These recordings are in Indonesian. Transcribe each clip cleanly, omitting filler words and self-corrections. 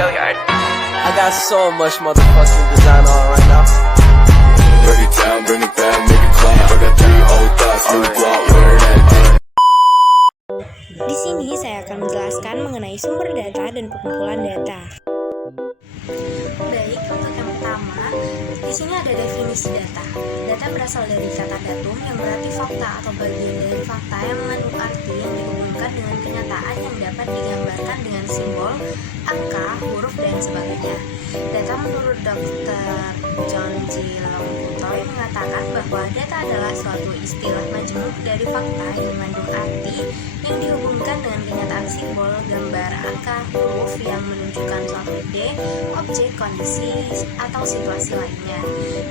I got so much motherfucking design on right now. Break it down, bring it back, make it clap. I got 3 old thoughts, new guap, wear that thing. Di sini saya akan menjelaskan mengenai sumber data dan pengumpulan data. Baik, untuk yang pertama, di sini ada definisi data. Data berasal dari kata datum yang berarti fakta atau bagian dari fakta yang mengandung arti yang dihubungkan dengan kenyataan yang dapat digambarkan dengan simbol, angka, huruf, dan sebagainya. Data menurut Dr. John G. Longputoy mengatakan bahwa data adalah suatu istilah majemuk dari fakta yang mengandung arti yang dihubungkan dengan kenyataan simbol, gambar, angka, huruf yang menunjukkan suatu ide, objek, kondisi, atau situasi lainnya.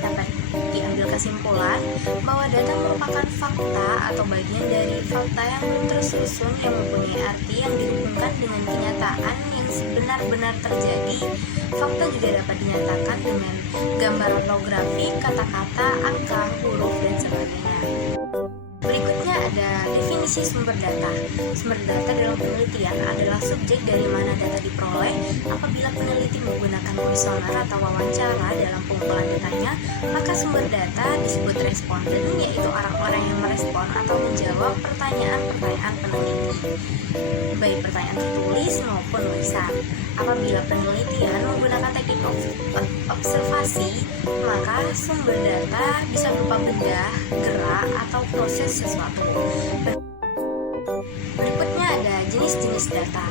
Dapat diambil kesimpulan bahwa data merupakan fakta atau bagian dari fakta yang tersusun yang mempunyai arti yang dihubungkan dengan kenyataan yang benar-benar terjadi. Fakta juga dapat dinyatakan dengan gambar atau grafik, kata-kata, angka, huruf, dan sebagainya. Berikutnya ada definisi sumber data. Sumber data dalam penelitian adalah subjek dari mana data diperoleh. Apabila peneliti menggunakan kuesioner atau wawancara dalam pengumpulan datanya, maka sumber data disebut responden, yaitu orang-orang yang merespon atau menjawab pertanyaan-pertanyaan peneliti, baik pertanyaan tertulis maupun lisan. Apabila penelitian menggunakan teknik observasi, maka sumber data bisa berupa benda, gerak, atau proses sesuatu. Berikutnya ada jenis-jenis data.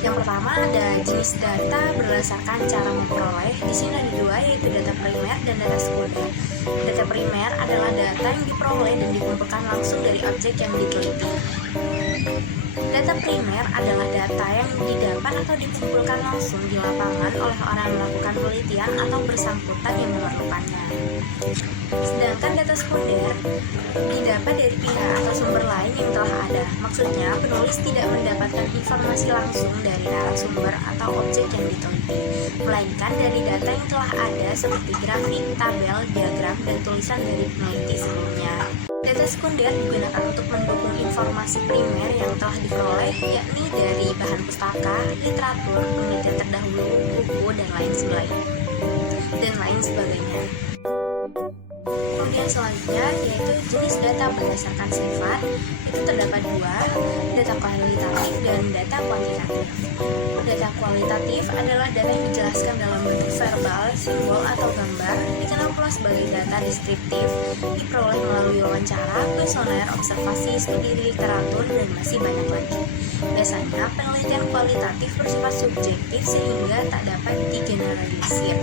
Yang pertama ada jenis data berdasarkan cara memperoleh. Di sini ada 2, yaitu data primer dan data sekunder. Data primer adalah data yang diperoleh dan dikumpulkan langsung dari objek yang diteliti. Data primer adalah data yang didapat atau dikumpulkan langsung di lapangan oleh orang yang melakukan penelitian atau bersangkutan yang memerlukannya. Sedangkan data sekunder didapat dari pihak atau sumber lain yang telah ada. Maksudnya, penulis tidak mendapatkan informasi langsung dari narasumber atau objek yang diteliti, melainkan dari data yang telah ada seperti grafik, tabel, diagram, dan tulisan dari peneliti sebelumnya. Data sekunder digunakan untuk mendukung informasi primer yang telah diperoleh, yakni dari bahan pustaka, literatur, penelitian terdahulu, buku, dan lain sebagainya. Kemudian selanjutnya yaitu jenis data berdasarkan sifat. Itu terdapat 2, data kualitatif dan data kuantitatif. Data kualitatif adalah data yang dijelaskan dalam bentuk verbal, simbol, atau gambar. Dikenal pula sebagai data deskriptif, diperoleh melalui wawancara, kuesioner, observasi, studi literatur, dan masih banyak lagi. Biasanya penelitian kualitatif bersifat subjektif sehingga tak dapat digeneralisir.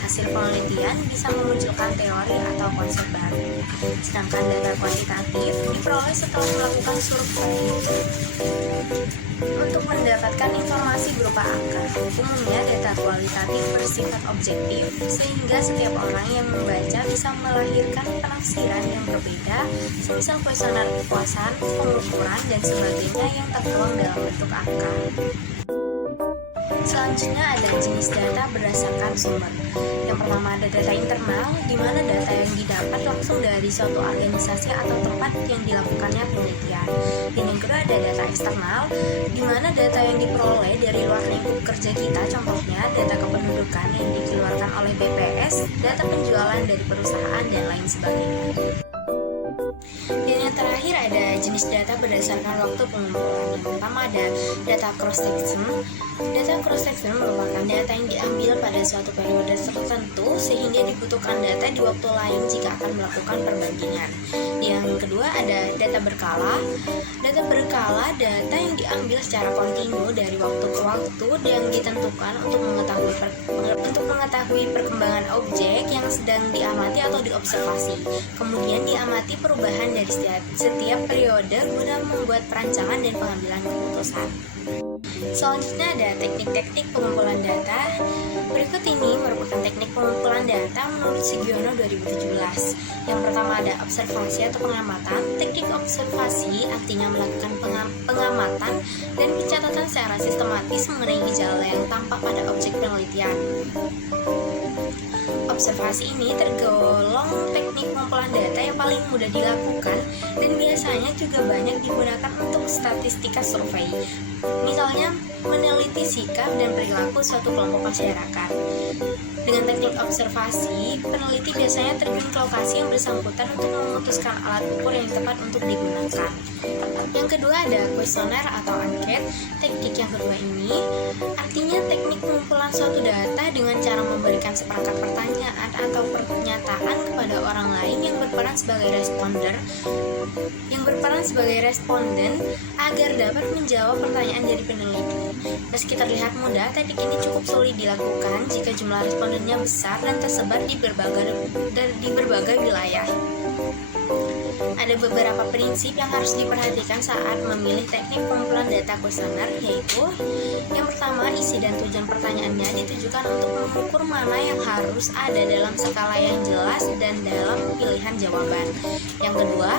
Hasil penelitian bisa memunculkan teori atau konsep baru. Sedangkan data kuantitatif diperoleh setelah melakukan survei untuk mendapatkan informasi berupa angka. Umumnya data kualitatif bersifat objektif sehingga setiap orang yang membaca bisa melahirkan penafsiran yang berbeda, semisal kuesioner kepuasan, pengukuran, dan sebagainya yang tertuang dalam bentuk angka. Selanjutnya ada jenis data berdasarkan sumber. Yang pertama ada data internal, di mana data yang didapat langsung dari suatu organisasi atau tempat yang dilakukannya penelitian. Dan yang kedua ada data eksternal, di mana data yang diperoleh dari luar lingkup kerja kita, contohnya data kependudukan yang dikeluarkan oleh BPS, data penjualan dari perusahaan, dan lain sebagainya. Dan yang terakhir ada jenis data berdasarkan waktu pengumpulan. Yang pertama ada data cross-section. Data cross-section merupakan data yang diambil pada suatu periode tertentu sehingga dibutuhkan data di waktu lain jika akan melakukan perbandingan. Yang kedua ada data berkala. Data berkala data yang diambil secara kontinu dari waktu ke waktu yang ditentukan untuk mengetahui perkembangan objek yang sedang diamati atau diobservasi. Kemudian diamati perubahan dari setiap periode guna membuat perancangan dan pengambilan keputusan. Selanjutnya ada teknik-teknik pengumpulan data. Berikut ini merupakan teknik pengumpulan data menurut Sugiono 2017. Yang pertama ada observasi atau pengamatan. Teknik observasi artinya melakukan pengamatan dan pencatatan secara sistematis mengenai gejala yang tampak pada objek penelitian. Observasi ini tergolong teknik pengumpulan data yang paling mudah dilakukan dan biasanya juga banyak digunakan untuk statistika survei. Misalnya, meneliti sikap dan perilaku suatu kelompok masyarakat. Dengan teknik observasi, peneliti biasanya terjun ke lokasi yang bersangkutan untuk memutuskan alat ukur yang tepat untuk digunakan. Yang kedua ada kuesioner atau angket. Teknik yang kedua ini artinya teknik pengumpulan suatu data dengan cara memberikan seperangkat pertanyaan atau pernyataan kepada orang lain yang berperan sebagai responden agar dapat menjawab pertanyaan dari peneliti. Meski terlihat mudah, teknik ini cukup sulit dilakukan jika jumlah respondennya besar dan tersebar di berbagai wilayah. Ada beberapa prinsip yang harus diperhatikan saat memilih teknik pengumpulan data kuesioner, yaitu yang pertama, isi dan tujuan pertanyaannya ditujukan untuk mengukur mana yang harus ada dalam skala yang jelas dan dalam pilihan jawaban. Yang kedua,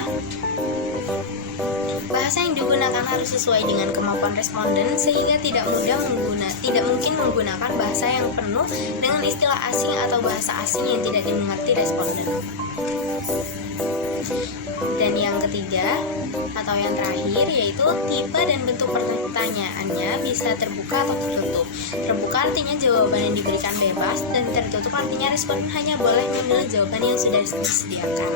bahasa yang digunakan harus sesuai dengan kemampuan responden sehingga tidak mungkin menggunakan bahasa yang penuh dengan istilah asing atau bahasa asing yang tidak dimengerti responden. Dan yang ketiga atau yang terakhir yaitu tipe dan bentuk pertanyaannya bisa terbuka atau tertutup. Terbuka artinya jawaban yang diberikan bebas, dan tertutup artinya responden hanya boleh memilih jawaban yang sudah disediakan.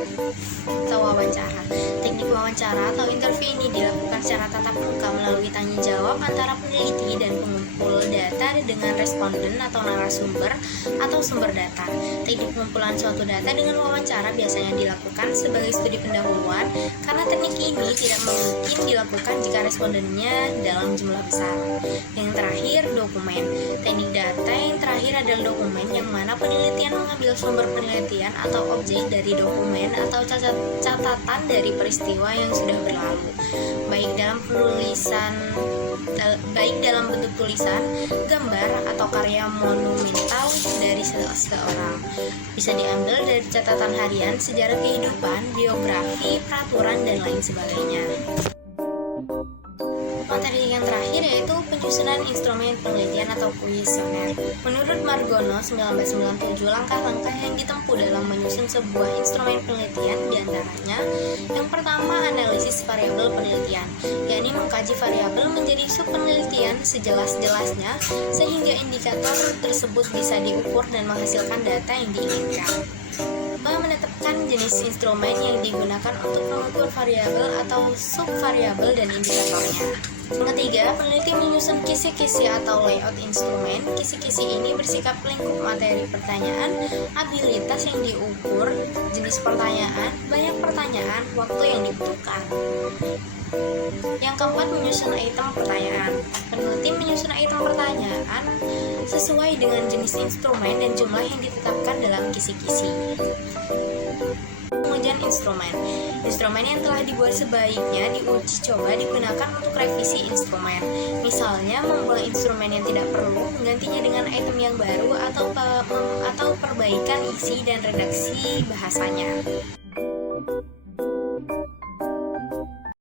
Atau wawancara. Teknik wawancara atau interview ini dilakukan secara tatap muka melalui tanya jawab antara peneliti dan pengumpul data dengan responden atau narasumber atau sumber data. Teknik pengumpulan suatu data dengan wawancara biasanya dilakukan sebagai studi pendahuluan karena teknik ini tidak mungkin dilakukan jika respondennya dalam jumlah besar. Yang terakhir, dokumen. Teknik data yang terakhir adalah dokumen, yang mana penelitian mengambil sumber penelitian atau objek dari dokumen atau catatan dari peristiwa yang sudah berlalu, baik dalam bentuk tulisan, gambar, atau karya monumental dari seseorang. Bisa diambil dari catatan harian, sejarah kehidupan, biografi, peraturan, dan lain sebagainya. Materi yang terakhir yaitu penyusunan instrumen penelitian atau kuesioner. Menurut Margono 1997, langkah-langkah yang ditempuh dalam menyusun sebuah instrumen penelitian diantaranya: yang pertama, analisis variabel penelitian, yakni mengkaji variabel menjadi sub-penelitian sejelas-jelasnya sehingga indikator tersebut bisa diukur dan menghasilkan data yang diinginkan. Menetapkan jenis instrumen yang digunakan untuk mengukur variabel atau subvariabel dan indikatornya. Yang ketiga, peneliti menyusun kisi-kisi atau layout instrumen. Kisi-kisi ini bersikap lingkup materi pertanyaan, abilitas yang diukur, jenis pertanyaan, banyak pertanyaan, waktu yang dibutuhkan. Yang keempat, menyusun item pertanyaan. Peneliti menyusun item pertanyaan sesuai dengan jenis instrumen dan jumlah yang ditetapkan dalam kisi-kisi. Pengujian instrumen. Instrumen yang telah dibuat sebaiknya diuji coba digunakan untuk revisi instrumen. Misalnya, membuang instrumen yang tidak perlu, menggantinya dengan item yang baru, atau perbaikan isi dan redaksi bahasanya.